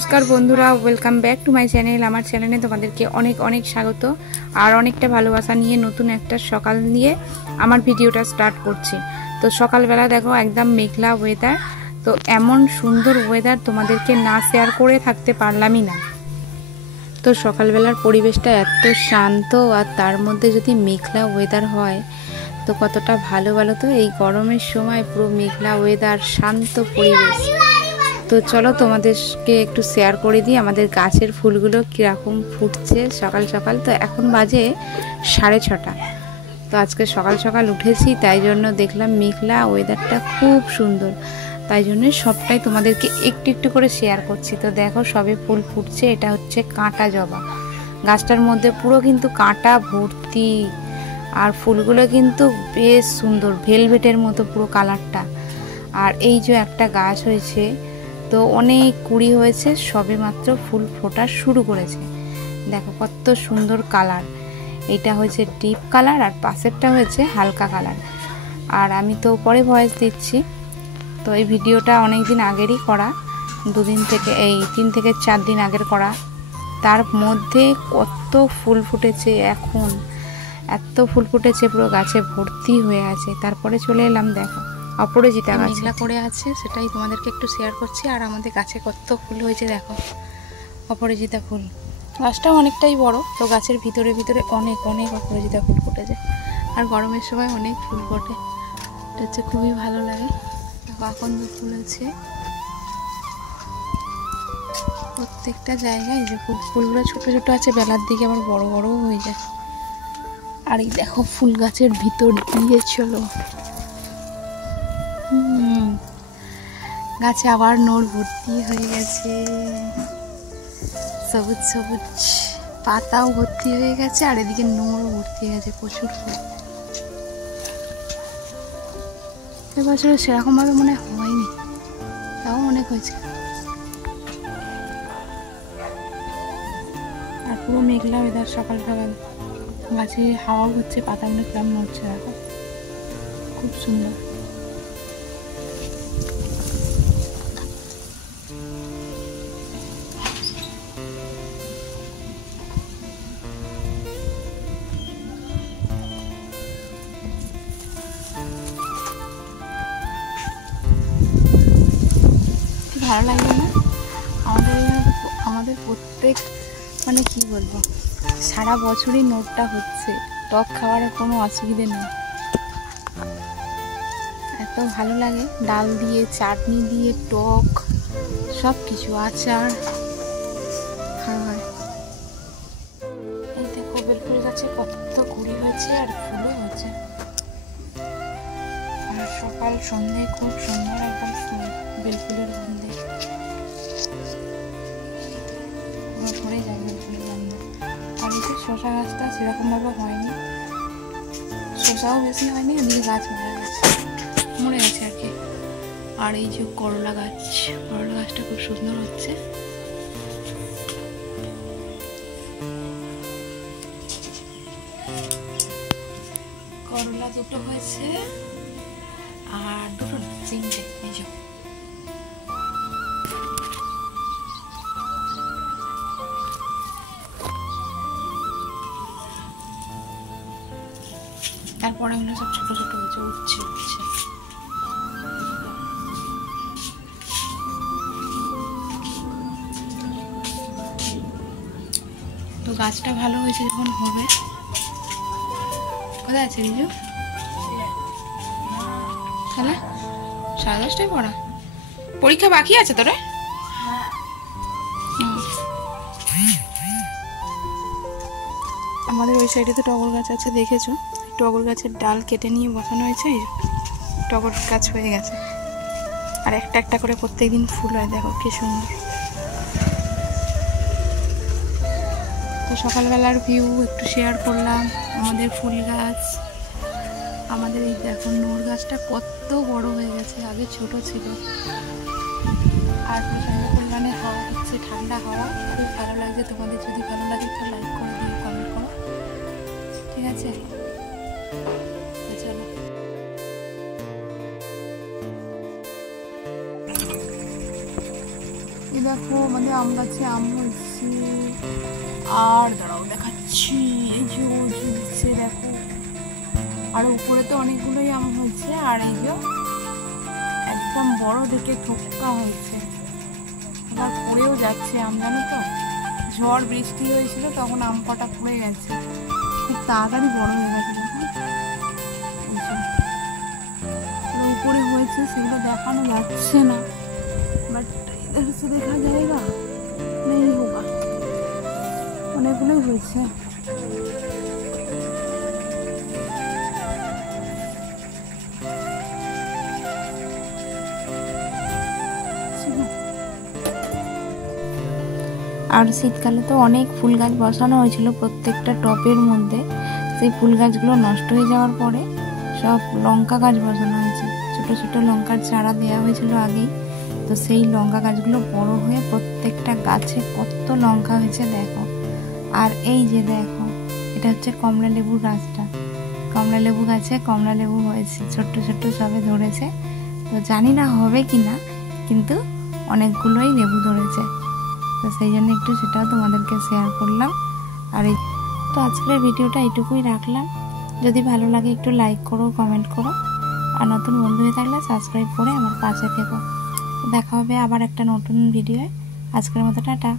নমস্কার বন্ধুরা, welcome back to my channel. আমার চ্যানেলে তোমাদেরকে অনেক অনেক স্বাগত আর অনেকটা ভালোবাসা নিয়ে নতুন একটা সকাল নিয়ে আমার ভিডিওটা স্টার্ট করছি। তো সকালবেলা দেখো একদম মেঘলা ওয়েদার, তো এমন সুন্দর ওয়েদার তোমাদেরকে না শেয়ার করে থাকতে পারলামই না। তো সকালবেলার পরিবেশটা এত শান্ত, আর তার মধ্যে যদি মেঘলা ওয়েদার হয় তো কতটা ভালো বলো তো। এই গরমের সময় পুরো মেঘলা ওয়েদার, শান্ত পরিবেশ। তো চলো তোমাদেরকে একটু শেয়ার করে দিই আমাদের গাছের ফুলগুলো কীরকম ফুটছে সকাল সকাল। তো এখন বাজে 6:30। তো আজকে সকাল সকাল উঠেছি, তাই জন্য দেখলাম মেঘলা ওয়েদারটা খুব সুন্দর, তাই জন্য সবটাই তোমাদেরকে একটু একটু করে শেয়ার করছি। তো দেখো সবে ফুল ফুটছে, এটা হচ্ছে কাঁটা জবা। গাছটার মধ্যে পুরো কিন্তু কাঁটা ভর্তি, আর ফুলগুলো কিন্তু বেশ সুন্দর, ভেলভেটের মতো পুরো কালারটা। আর এই যে একটা গাছ হয়েছে, তো অনেক কুড়ি হয়েছে, সবে মাত্র ফুল ফোটা শুরু করেছে। দেখো কত সুন্দর কালার। এটা হয়েছে ডিপ কালার আর পাশেরটা হয়েছে হালকা কালার। আর আমি তো পরে ভয়েস দিচ্ছি, তো এই ভিডিওটা অনেক দিন আগেরই করা, 3 থেকে 4 দিন আগের করা। তার মধ্যে কত ফুল ফুটেছে, এখন এত ফুল ফুটেছে পুরো গাছে ভর্তি হয়ে আছে। তারপরে চলে এলাম, দেখো অপরাজিতা গাছ মেঘলা করে আছে, সেটাই তোমাদেরকে একটু শেয়ার করছি। আর আমাদের গাছে কত ফুল হয়েছে দেখো, অপরাজিতা ফুল। গাছটাও অনেকটাই বড়, তো গাছের ভিতরে ভিতরে অনেক অনেক অপরাজিতা ফুল ফুটেছে। আর গরমের সময় অনেক ফুল ফোটে, এটা হচ্ছে খুবই ভালো লাগে। আকন্দ ফুল আছে প্রত্যেকটা জায়গায়, যে ফুলগুলো ছোট ছোট আছে, বেলার দিকে আবার বড় বড়ও হয়ে যায়। আর এই দেখো ফুল গাছের ভিতর দিয়ে চলো, গাছে আবার নোড় ভর্তি হয়ে গেছে, সবুজ সবুজ পাতাও ভর্তি হয়ে গেছে, আর এদিকে নোড়ও ভর্তি হয়ে গেছে, প্রচুর ফুল। এবছর সেরকম ভাবে মনে হয়নি, তাও অনেক হয়েছে। আর পুরো মেঘলা ওয়েদার, সকাল সকাল গাছে হাওয়াও হচ্ছে, পাতাগুলো কেমন নড়ছে দেখো, খুব সুন্দর। ভালো লাগবে না আমাদের প্রত্যেক, মানে কি বলবো, সারা বছরই নোটটা হচ্ছে, টক খাওয়ার কোনো অসুবিধে নেই। এত ভালো লাগে, ডাল দিয়ে, চাটনি দিয়ে, টক সব কিছু, আচার খাওয়া হয়। এই দেখো বেলফুল গাছে কত কুড়ি হয়েছে আর ফুলও হয়েছে। আর সকাল সন্ধ্যে খুব সুন্দর একদম ফুল, বেলফুলের গন্ধে ভরে যায়, বেলফুলের গন্ধে। আর এই যে শসা গাছটা সেরকমভাবে হয়নি, শসাও বেশি হয়নি, এদিকে গাছ মরে গেছে আর কি। আর এই যে করলা গাছটা খুব সুন্দর হচ্ছে। করলা দুটো হয়েছে, আর দুটো তিনটে, এই যে তারপরে হলো সব ছোট ছোট হয়েছে, উঠছে। তো গাছটা ভালো হয়েছে, যখন হবে। কোথায় আছে রিজু? তাহলে 10:30টায় পড়া, পরীক্ষা বাকি আছে তোরে? আমাদের ওই সাইডে তো টগর গাছ আছে, দেখেছো? টগর গাছের ডাল কেটে নিয়ে বসানো হয়েছে, টগর গাছ হয়ে গেছে। আর একটা একটা করে প্রত্যেকদিন ফুল হয়, দেখো কি সুন্দর। তো সকালবেলার ভিউ একটু শেয়ার করলাম। আমাদের ফুল গাছ, আমাদের এই দেখো নোড় গাছটা কত বড় হয়ে গেছে, আগে ছোট ছিল। আর প্রচন্ড পরিমাণে হাওয়া হচ্ছে, ঠান্ডা হাওয়া, খুব ভালো লাগছে। তোমাদের যদি ভালো লাগে তো লাইক করে দিও, কমেন্ট করো, ঠিক আছে? চলো, এই দেখো আমাদের আম গাছে আম হয়েছে, আর দাঁড়াও দেখাচ্ছি, এই যে ঝুলছে দেখো, আর উপরে তো অনেকগুলোই আম হয়েছে, আর এই যে একদম বড় দেখে থোকা হয়েছে, আবার পড়েও যাচ্ছে আম, জানো তো ঝড় বৃষ্টি হয়েছিল তখন আম কটা পড়ে গেছে, খুব তাড়াতাড়ি বড় হয়ে গেছে। উপরে হয়েছে সেগুলো দেখানো যাচ্ছে না, বাট इधर से देखा जाएगा नहीं होगा, অনেকগুলোই হয়েছে। আর শীতকালে তো অনেক ফুল গাছ বসানো হয়েছিল প্রত্যেকটা টবের মধ্যে, সেই ফুল গাছগুলো নষ্ট হয়ে যাওয়ার পরে সব লঙ্কা গাছ বসানো হয়েছে, ছোট ছোট লঙ্কার চারা দেওয়া হয়েছিল আগেই, তো সেই লঙ্কা গাছগুলো বড় হয়ে প্রত্যেকটা গাছে কত লঙ্কা হয়েছে দেখো। আর এই যে দেখো এটা হচ্ছে কমলা লেবুর গাছটা, কমলা লেবু গাছে কমলা লেবু হয়েছে, ছোট্ট ছোট্ট সবে ধরেছে, তো জানি না হবে কি না, কিন্তু অনেকগুলোই লেবু ধরেছে, তো সেই জন্য একটু সেটাও তোমাদেরকে শেয়ার করলাম। আর এই তো আজকের ভিডিওটা এইটুকুই রাখলাম, যদি ভালো লাগে একটু লাইক করো, কমেন্ট করো, আর নতুন বন্ধু হয়ে থাকলে সাবস্ক্রাইব করে আমার পাশে থেকো। দেখা হবে আবার একটা নতুন ভিডিওয়, আজকের মতো টাটা।